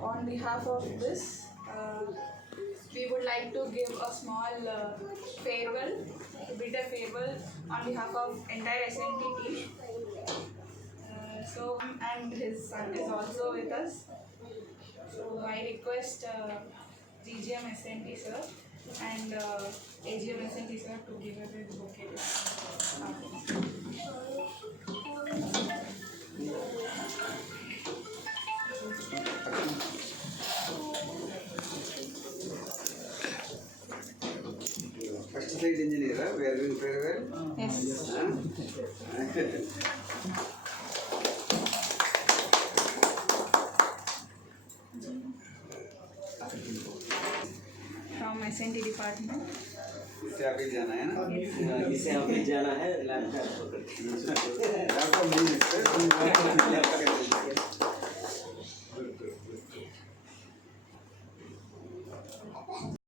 on behalf of this, we would like to give a small farewell, bitter farewell on behalf of entire SNT team. And his son is also with us. So I request GGM SNT sir and AGM SNT sir to give us a bouquet. First site engineer, we are doing farewell. Yes. From SNT department. इससे आगे जाना है ना? इसे आगे जाना है laptop laptop नहीं है